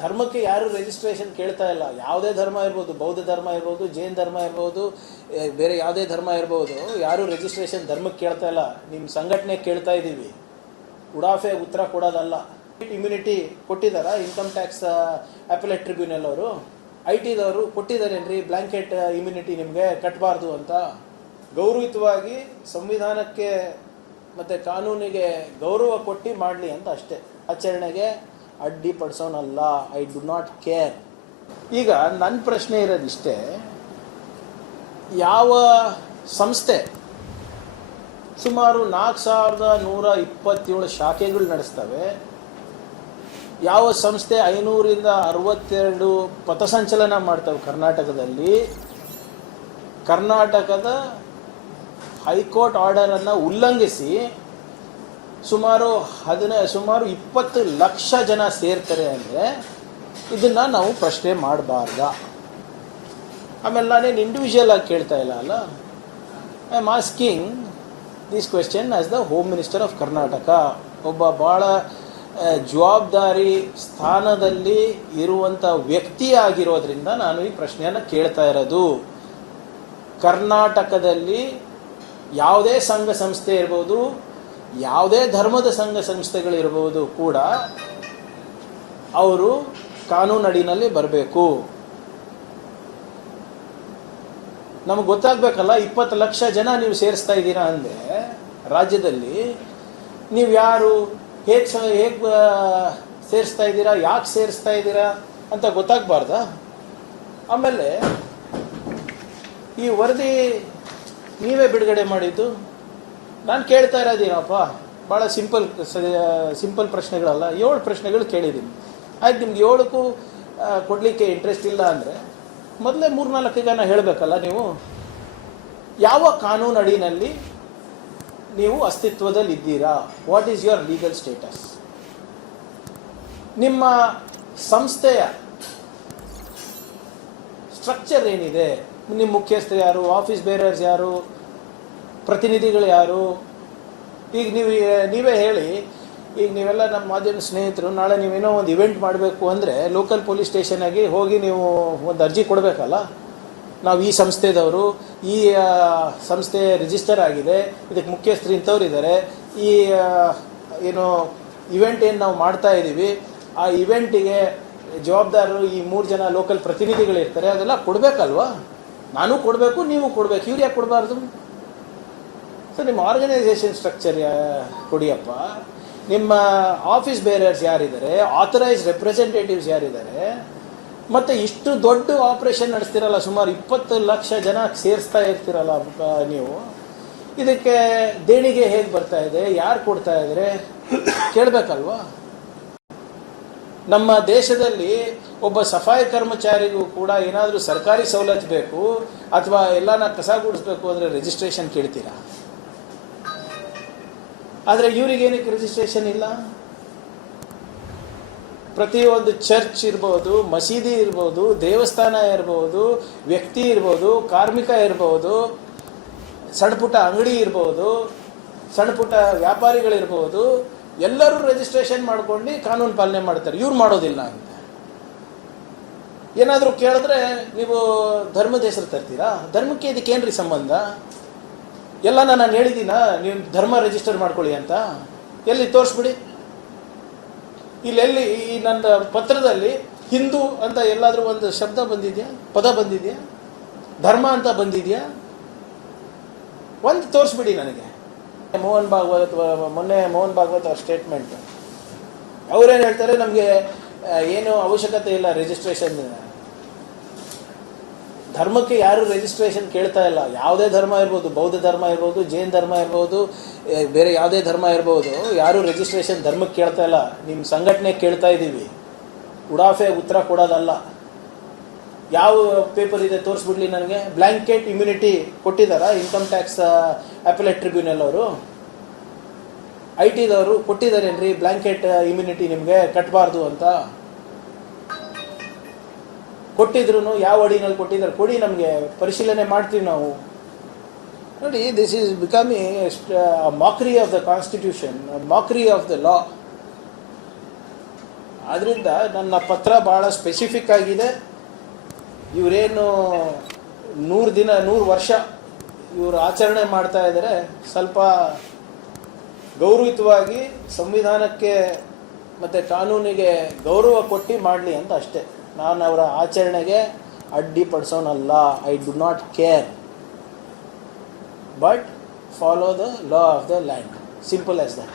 ಧರ್ಮಕ್ಕೆ ಯಾರು ರಿಜಿಸ್ಟ್ರೇಷನ್ ಕೇಳ್ತಾ ಇಲ್ಲ. ಯಾವುದೇ ಧರ್ಮ ಇರ್ಬೋದು, ಬೌದ್ಧ ಧರ್ಮ ಇರ್ಬೋದು, ಜೈನ್ ಧರ್ಮ ಇರ್ಬೋದು, ಬೇರೆ ಯಾವುದೇ ಧರ್ಮ ಇರ್ಬೋದು, ಯಾರು ರಿಜಿಸ್ಟ್ರೇಷನ್ ಧರ್ಮಕ್ಕೆ ಕೇಳ್ತಾ ಇಲ್ಲ. ನಿಮ್ಮ ಸಂಘಟನೆ ಕೇಳ್ತಾ ಇದ್ದೀವಿ, ಉಡಾಫೆ ಉತ್ತರ ಕೊಡೋದಲ್ಲ. ಇಮ್ಯುನಿಟಿ ಕೊಟ್ಟಿದ್ದಾರಾ ಇನ್ಕಮ್ ಟ್ಯಾಕ್ಸ್ ಅಪೆಲೇಟ್ ಟ್ರಿಬ್ಯುನಲ್ ಅವರು? IT ದವರು ಕೊಟ್ಟಿದ್ದಾರೇನ್ರಿ ಬ್ಲ್ಯಾಂಕೆಟ್ ಇಮ್ಯುನಿಟಿ ನಿಮಗೆ ಕಟ್ಟಬಾರ್ದು ಅಂತ? ಗೌರವಯುತವಾಗಿ ಸಂವಿಧಾನಕ್ಕೆ ಮತ್ತು ಕಾನೂನಿಗೆ ಗೌರವ ಕೊಟ್ಟು ಮಾಡಲಿ ಅಂತ ಅಷ್ಟೇ. ಆಚರಣೆಗೆ ಅಡ್ಡಿಪಡಿಸೋನಲ್ಲ. I do not care. ಈಗ ನನ್ನ ಪ್ರಶ್ನೆ ಇರೋದಿಷ್ಟೇ, ಯಾವ ಸಂಸ್ಥೆ ಸುಮಾರು 4127 ಶಾಖೆಗಳು ನಡೆಸ್ತವೆ, ಯಾವ ಸಂಸ್ಥೆ 500ರಿಂದ 62 ಪಥಸಂಚಲನ ಮಾಡ್ತವೆ ಕರ್ನಾಟಕದಲ್ಲಿ, ಕರ್ನಾಟಕದ ಹೈಕೋರ್ಟ್ ಆರ್ಡರನ್ನು ಉಲ್ಲಂಘಿಸಿ ಸುಮಾರು 20 ಲಕ್ಷ ಜನ ಸೇರ್ತಾರೆ ಅಂದರೆ ಇದನ್ನು ನಾವು ಪ್ರಶ್ನೆ ಮಾಡಬಾರ್ದ? ಆಮೇಲೆ ನಾನೇನು ಇಂಡಿವಿಜುವಲ್ ಆಗಿ ಕೇಳ್ತಾ ಇಲ್ಲ ಅಲ್ಲ. I am asking this question as the home minister of Karnataka. ಒಬ್ಬ ಭಾಳ ಜವಾಬ್ದಾರಿ ಸ್ಥಾನದಲ್ಲಿ ಇರುವಂಥ ವ್ಯಕ್ತಿ ಆಗಿರೋದ್ರಿಂದ ನಾನು ಈ ಪ್ರಶ್ನೆಯನ್ನು ಕೇಳ್ತಾ ಇರೋದು. ಕರ್ನಾಟಕದಲ್ಲಿ ಯಾವುದೇ ಸಂಘ ಸಂಸ್ಥೆ ಇರ್ಬೋದು, ಯಾವುದೇ ಧರ್ಮದ ಸಂಘ ಸಂಸ್ಥೆಗಳಿರ್ಬೋದು ಕೂಡ ಅವರು ಕಾನೂನಡಿನಲ್ಲಿ ಬರಬೇಕು. ನಮಗೆ ಗೊತ್ತಾಗಬೇಕಲ್ಲ, 20 ಲಕ್ಷ ಜನ ನೀವು ಸೇರಿಸ್ತಾ ಇದ್ದೀರಾ ಅಂದರೆ ರಾಜ್ಯದಲ್ಲಿ, ನೀವು ಯಾರು, ಹೇಗೆ ಸೇರಿಸ್ತಾ ಇದ್ದೀರಾ, ಯಾಕೆ ಸೇರಿಸ್ತಾ ಇದ್ದೀರಾ ಅಂತ ಗೊತ್ತಾಗಬಾರ್ದಾ? ಆಮೇಲೆ ಈ ವರದಿ ನೀವೇ ಬಿಡುಗಡೆ ಮಾಡಿದ್ದು. ನಾನು ಕೇಳ್ತಾ ಇರೋದೇನಪ್ಪ, ಭಾಳ ಸಿಂಪಲ್ ಪ್ರಶ್ನೆಗಳಲ್ಲ, 7 ಪ್ರಶ್ನೆಗಳು ಕೇಳಿದ್ದೀನಿ. ಆಯ್ತು, ನಿಮ್ಗೆ 7ಕ್ಕೂ ಕೊಡಲಿಕ್ಕೆ ಇಂಟ್ರೆಸ್ಟ್ ಇಲ್ಲ ಅಂದರೆ ಮೊದಲೇ 3-4 ಜನ ಹೇಳಬೇಕಲ್ಲ. ನೀವು ಯಾವ ಕಾನೂನು ಅಡಿನಲ್ಲಿ ನೀವು ಅಸ್ತಿತ್ವದಲ್ಲಿ ಇದ್ದೀರಾ? What is your legal status? ನಿಮ್ಮ ಸಂಸ್ಥೆಯ ಸ್ಟ್ರಕ್ಚರ್ ಏನಿದೆ? ನಿಮ್ಮ ಮುಖ್ಯಸ್ಥರು ಯಾರು, ಆಫೀಸ್ ಬೇರರ್ಸ್ ಯಾರು, ಪ್ರತಿನಿಧಿಗಳು ಯಾರು? ಈಗ ನೀವೇ ಹೇಳಿ. ಈಗ ನೀವೆಲ್ಲ ನಮ್ಮ ಮಾಧ್ಯಮ ಸ್ನೇಹಿತರು, ನಾಳೆ ನೀವೇನೋ ಒಂದು ಇವೆಂಟ್ ಮಾಡಬೇಕು ಅಂದರೆ ಲೋಕಲ್ ಪೊಲೀಸ್ ಸ್ಟೇಷನಾಗಿ ಹೋಗಿ ನೀವು ಒಂದು ಅರ್ಜಿ ಕೊಡಬೇಕಲ್ಲ. ನಾವು ಈ ಸಂಸ್ಥೆದವರು, ಈ ಸಂಸ್ಥೆ ರಿಜಿಸ್ಟರ್ ಆಗಿದೆ, ಇದಕ್ಕೆ ಮುಖ್ಯಸ್ಥರು ಇಂಥವ್ರು ಇದ್ದಾರೆ, ಈ ಏನು ಇವೆಂಟ್ ಏನು ನಾವು ಮಾಡ್ತಾ ಇದ್ದೀವಿ, ಆ ಇವೆಂಟಿಗೆ ಜವಾಬ್ದಾರರು ಈ 3 ಜನ ಲೋಕಲ್ ಪ್ರತಿನಿಧಿಗಳಿರ್ತಾರೆ, ಅದೆಲ್ಲ ಕೊಡಬೇಕಲ್ವಾ? ನಾನು ಕೊಡಬೇಕು, ನೀವು ಕೊಡಬೇಕು. ಇವ್ರು ಯಾಕೆ ಕೊಡಬಾರ್ದು? ಸೊ ನಿಮ್ಮ ಆರ್ಗನೈಸೇಷನ್ ಸ್ಟ್ರಕ್ಚರ್ ಕೊಡಿಯಪ್ಪ. ನಿಮ್ಮ ಆಫೀಸ್ ಬೇರರ್ಸ್ ಯಾರಿದ್ದಾರೆ, ಆಥರೈಸ್ಡ್ ರೆಪ್ರೆಸೆಂಟೇಟಿವ್ಸ್ ಯಾರಿದ್ದಾರೆ, ಮತ್ತು ಇಷ್ಟು ದೊಡ್ಡ ಆಪರೇಷನ್ ನಡೆಸ್ತಿರಲ್ಲ, ಸುಮಾರು 20 ಲಕ್ಷ ಜನ ಸೇರಿಸ್ತಾ ಇರ್ತಿರಲ್ಲ ನೀವು, ಇದಕ್ಕೆ ದೇಣಿಗೆ ಹೇಗೆ ಬರ್ತಾ ಇದೆ, ಯಾರು ಕೊಡ್ತಾ ಇದ್ದಾರೆ ಕೇಳಬೇಕಲ್ವಾ? ನಮ್ಮ ದೇಶದಲ್ಲಿ ಒಬ್ಬ ಸಫಾಯಿ ಕರ್ಮಚಾರಿಗೂ ಕೂಡ ಏನಾದರೂ ಸರ್ಕಾರಿ ಸವಲತ್ತು ಬೇಕು ಅಥವಾ ಎಲ್ಲನ ಕಸ ಗುಡಿಸ್ಬೇಕು ಅಂದರೆ ರಿಜಿಸ್ಟ್ರೇಷನ್ ಕೇಳ್ತೀರಾ? ಆದರೆ ಇವರಿಗೇನಕ್ಕೆ ರಿಜಿಸ್ಟ್ರೇಷನ್ ಇಲ್ಲ? ಪ್ರತಿಯೊಂದು ಚರ್ಚ್ ಇರ್ಬೋದು, ಮಸೀದಿ ಇರ್ಬೋದು, ದೇವಸ್ಥಾನ ಇರ್ಬೋದು, ವ್ಯಕ್ತಿ ಇರ್ಬೋದು, ಕಾರ್ಮಿಕ ಇರ್ಬೋದು, ಸಣ್ಣಪುಟ್ಟ ಅಂಗಡಿ ಇರ್ಬೋದು, ಸಣ್ಣಪುಟ್ಟ ವ್ಯಾಪಾರಿಗಳಿರ್ಬೋದು, ಎಲ್ಲರೂ ರಿಜಿಸ್ಟ್ರೇಷನ್ ಮಾಡ್ಕೊಂಡು ಕಾನೂನು ಪಾಲನೆ ಮಾಡ್ತಾರೆ. ಇವ್ರು ಮಾಡೋದಿಲ್ಲ ಅಂತ ಏನಾದರೂ ಕೇಳಿದ್ರೆ ನೀವು ಧರ್ಮದ ಹೆಸರು ತರ್ತೀರಾ? ಧರ್ಮಕ್ಕೆ ಇದಕ್ಕೇನ್ರಿ ಸಂಬಂಧ? ಎಲ್ಲ ನಾನು ಹೇಳಿದ್ದೀನ ನೀವು ಧರ್ಮ ರಿಜಿಸ್ಟರ್ ಮಾಡ್ಕೊಳ್ಳಿ ಅಂತ. ಎಲ್ಲಿ ತೋರಿಸ್ಬಿಡಿ. ಇಲ್ಲೆಲ್ಲಿ ಈ ನನ್ನ ಪತ್ರದಲ್ಲಿ ಹಿಂದೂ ಅಂತ ಎಲ್ಲಾದರೂ ಒಂದು ಶಬ್ದ ಬಂದಿದೆಯಾ, ಪದ ಬಂದಿದೆಯಾ, ಧರ್ಮ ಅಂತ ಬಂದಿದೆಯಾ? ಒಂದು ತೋರಿಸ್ಬಿಡಿ ನನಗೆ. ಮೊನ್ನೆ ಮೋಹನ್ ಭಾಗವತ್ ಅವ್ರ ಸ್ಟೇಟ್ಮೆಂಟ್, ಅವ್ರೇನು ಹೇಳ್ತಾರೆ, ನಮಗೆ ಏನು ಅವಶ್ಯಕತೆ ಇಲ್ಲ ರಿಜಿಸ್ಟ್ರೇಷನ್. ಧರ್ಮಕ್ಕೆ ಯಾರು ರಿಜಿಸ್ಟ್ರೇಷನ್ ಕೇಳ್ತಾ ಇಲ್ಲ. ಯಾವುದೇ ಧರ್ಮ ಇರ್ಬೋದು, ಬೌದ್ಧ ಧರ್ಮ ಇರ್ಬೋದು, ಜೈನ್ ಧರ್ಮ ಇರ್ಬೋದು, ಬೇರೆ ಯಾವುದೇ ಧರ್ಮ ಇರ್ಬೋದು, ಯಾರು ರಿಜಿಸ್ಟ್ರೇಷನ್ ಧರ್ಮಕ್ಕೆ ಕೇಳ್ತಾ ಇಲ್ಲ. ನಿಮ್ಮ ಸಂಘಟನೆ ಕೇಳ್ತಾ ಇದ್ದೀವಿ, ಉಡಾಫೆ ಉತ್ತರ ಕೊಡೋದಲ್ಲ. ಯಾವ ಪೇಪರ್ ಇದೆ ತೋರಿಸ್ಬಿಡ್ಲಿ ನನಗೆ. ಬ್ಲ್ಯಾಂಕೆಟ್ ಇಮ್ಯುನಿಟಿ ಕೊಟ್ಟಿದ್ದಾರಾ ಇನ್ಕಮ್ ಟ್ಯಾಕ್ಸ್ ಅಪೆಲೇಟ್ ಟ್ರಿಬ್ಯುನಲ್ ಅವರು? IT ದವರು ಕೊಟ್ಟಿದ್ದಾರೇನ್ರಿ ಬ್ಲ್ಯಾಂಕೆಟ್ ಇಮ್ಯುನಿಟಿ ನಿಮಗೆ ಕಟ್ಟಬಾರ್ದು ಅಂತ? ಕೊಟ್ಟಿದ್ರು ಯಾವ ಅಡಿನಲ್ಲಿ ಕೊಟ್ಟಿದ್ದಾರೆ ಕೊಡಿ, ನಮಗೆ ಪರಿಶೀಲನೆ ಮಾಡ್ತೀವಿ ನಾವು. ನೋಡಿ, this is becoming mockery of the constitution, mockery of the law. ಆದ್ದರಿಂದ ನನ್ನ ಪತ್ರ ಭಾಳ ಸ್ಪೆಸಿಫಿಕ್ ಆಗಿದೆ. ಇವರೇನು 100 ವರ್ಷ ಇವರು ಆಚರಣೆ ಮಾಡ್ತಾ ಇದ್ದಾರೆ, ಸ್ವಲ್ಪ ಗೌರವಯುತವಾಗಿ ಸಂವಿಧಾನಕ್ಕೆ ಮತ್ತು ಕಾನೂನಿಗೆ ಗೌರವ ಕೊಟ್ಟು ಮಾಡಲಿ ಅಂತ ಅಷ್ಟೇ. ನಾನು ಅವರ ಆಚರಣೆಗೆ ಅಡ್ಡಿಪಡಿಸೋನಲ್ಲ. I do not care, but follow the law of the land. Simple as that.